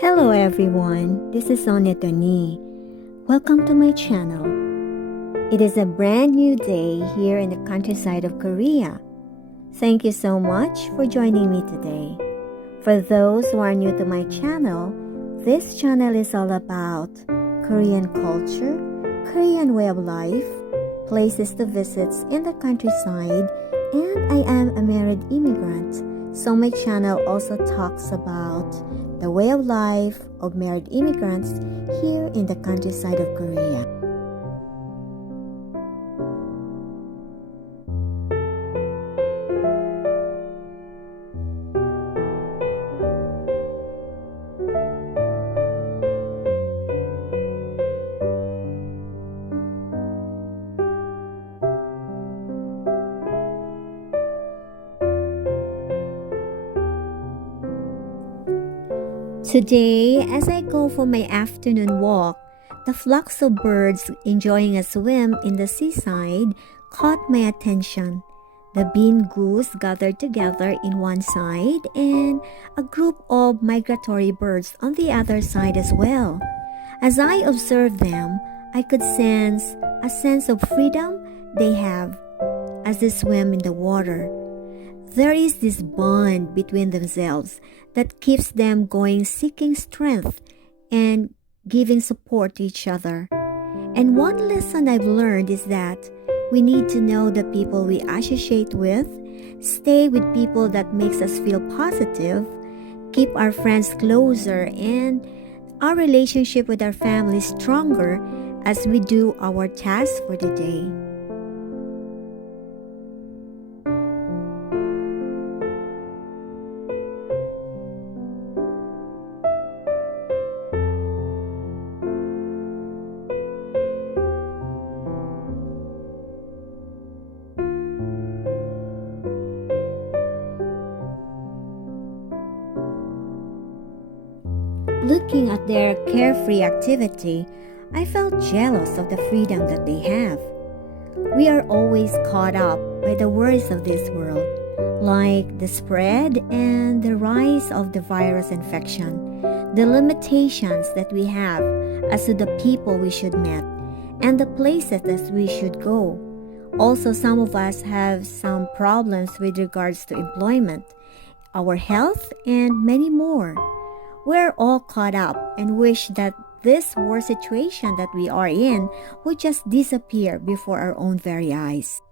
Hello everyone, this is Onnie. Welcome to my channel. It is a brand new day here in the countryside of Korea. Thank you so much for joining me today. For those who are new to my channel, this channel is all about Korean culture, Korean way of life, places to visit in the countryside, and I am a married immigrant. So my channel also talks about the way of life of married immigrants here in the countryside of Korea. Today, as I go for my afternoon walk, the flocks of birds enjoying a swim in the seaside caught my attention. The bean goose gathered together in one side and a group of migratory birds on the other side as well. As I observed them, I could sense a sense of freedom they have as they swim in the water. There is this bond between themselves that keeps them going, seeking strength and giving support to each other. And one lesson I've learned is that we need to know the people we associate with, stay with people that makes us feel positive, keep our friends closer, and our relationship with our family stronger as we do our tasks for the day. Looking at their carefree activity, I felt jealous of the freedom that they have. We are always caught up by the worries of this world, like the spread and the rise of the virus infection, the limitations that we have as to the people we should meet, and the places that we should go. Also, some of us have some problems with regards to employment, our health, and many more. We're all caught up and wish that this war situation that we are in would just disappear before our own very eyes.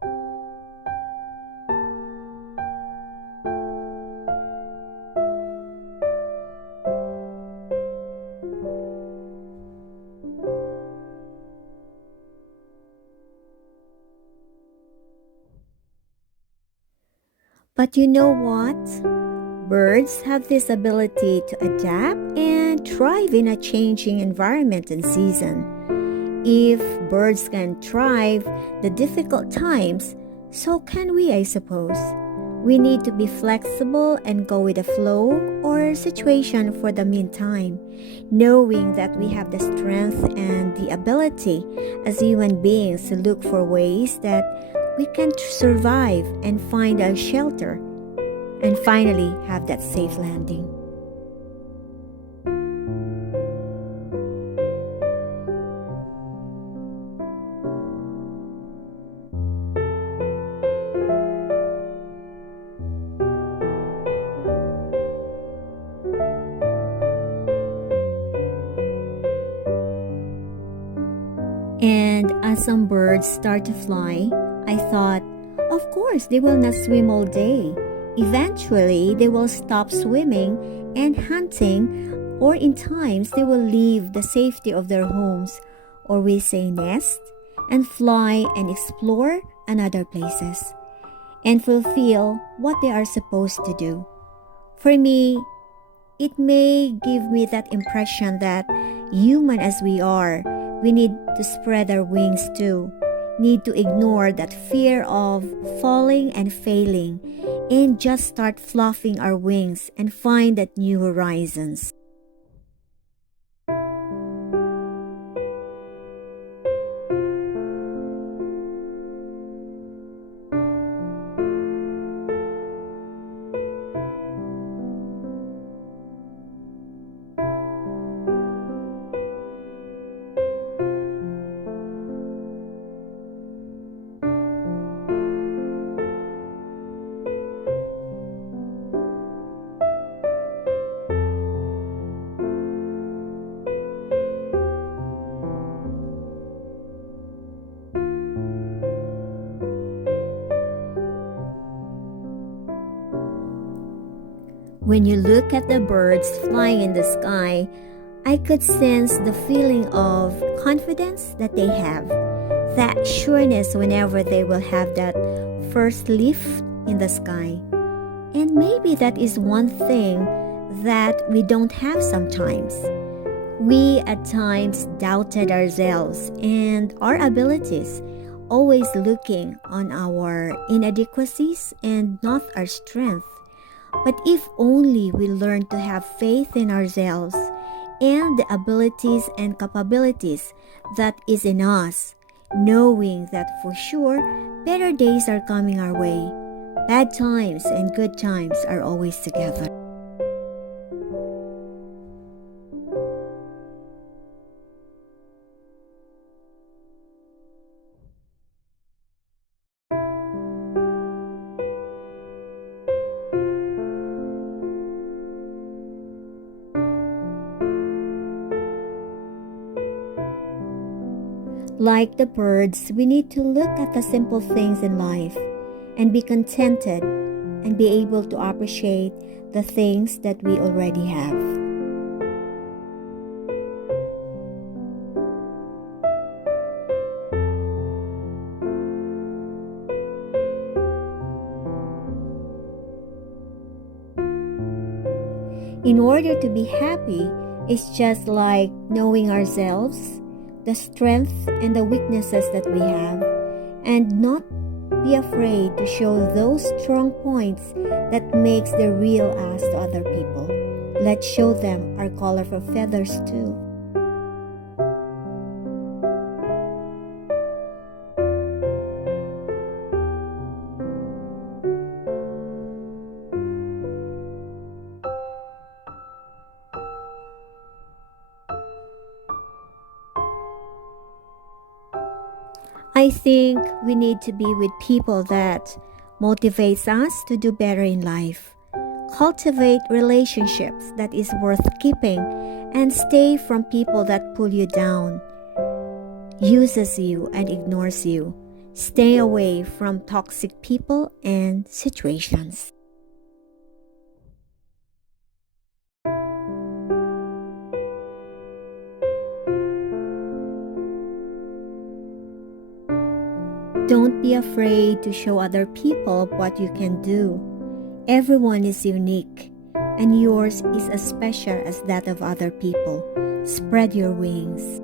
But you know what? Birds have this ability to adapt and thrive in a changing environment and season. If birds can thrive the difficult times, so can we, I suppose. We need to be flexible and go with the flow or situation for the meantime, knowing that we have the strength and the ability as human beings to look for ways that we can survive and find a shelter and finally have that safe landing. And as some birds start to fly, I thought, of course, they will not swim all day. Eventually, they will stop swimming and hunting, or in times they will leave the safety of their homes, or we say nest, and fly and explore another places, and fulfill what they are supposed to do. For me, it may give me that impression that human as we are, we need to spread our wings too, need to ignore that fear of falling and failing, and just start fluffing our wings and find that new horizons. When you look at the birds flying in the sky, I could sense the feeling of confidence that they have, that sureness whenever they will have that first leaf in the sky. And maybe that is one thing that we don't have sometimes. We at times doubted ourselves and our abilities, always looking on our inadequacies and not our strength. But if only we learn to have faith in ourselves and the abilities and capabilities that is in us, knowing that for sure better days are coming our way. Bad times and good times are always together. Like the birds, we need to look at the simple things in life and be contented and be able to appreciate the things that we already have. In order to be happy, it's just like knowing ourselves, the strength and the weaknesses that we have, and not be afraid to show those strong points that makes the real us to other people. Let's show them our colorful feathers too. I think we need to be with people that motivates us to do better in life. Cultivate relationships that is worth keeping and stay from people that pull you down, uses you and ignores you. Stay away from toxic people and situations. Don't be afraid to show other people what you can do. Everyone is unique, and yours is as special as that of other people. Spread your wings.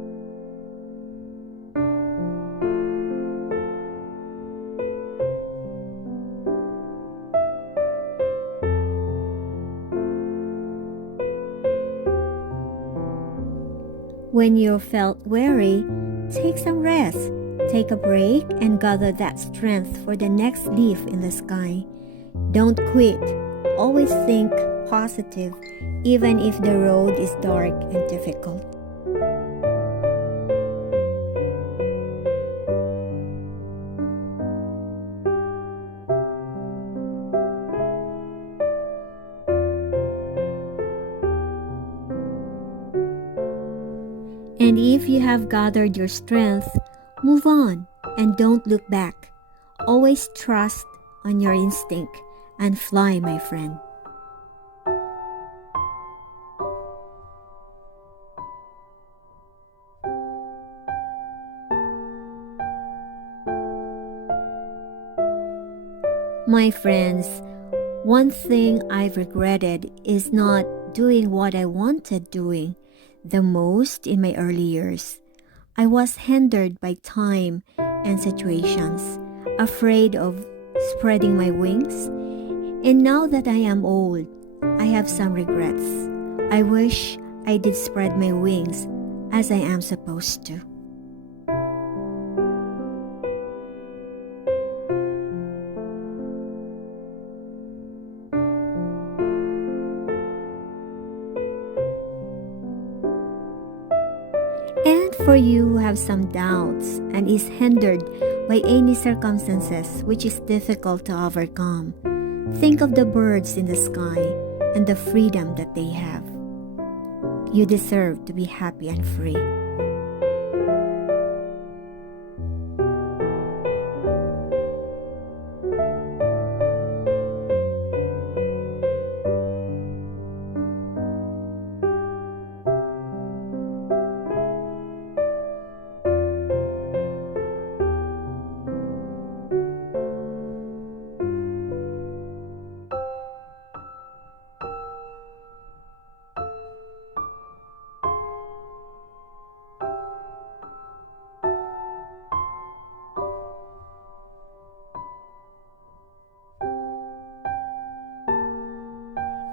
When you felt weary, take some rest. Take a break and gather that strength for the next leaf in the sky. Don't quit. Always think positive, even if the road is dark and difficult. And if you have gathered your strength, move on and don't look back. Always trust on your instinct and fly, my friend. My friends, one thing I've regretted is not doing what I wanted doing the most in my early years. I was hindered by time and situations, afraid of spreading my wings. And now that I am old, I have some regrets. I wish I did spread my wings as I am supposed to. And for you who have some doubts and is hindered by any circumstances which is difficult to overcome, think of the birds in the sky and the freedom that they have. You deserve to be happy and free.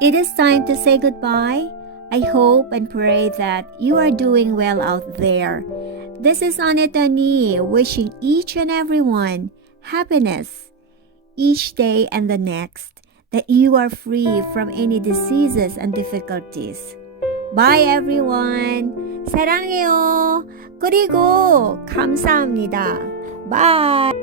It is time to say goodbye. I hope and pray that you are doing well out there. This is Onnie wishing each and everyone happiness each day and the next, that you are free from any diseases and difficulties. Bye everyone. 사랑해요. 그리고 감사합니다. Bye.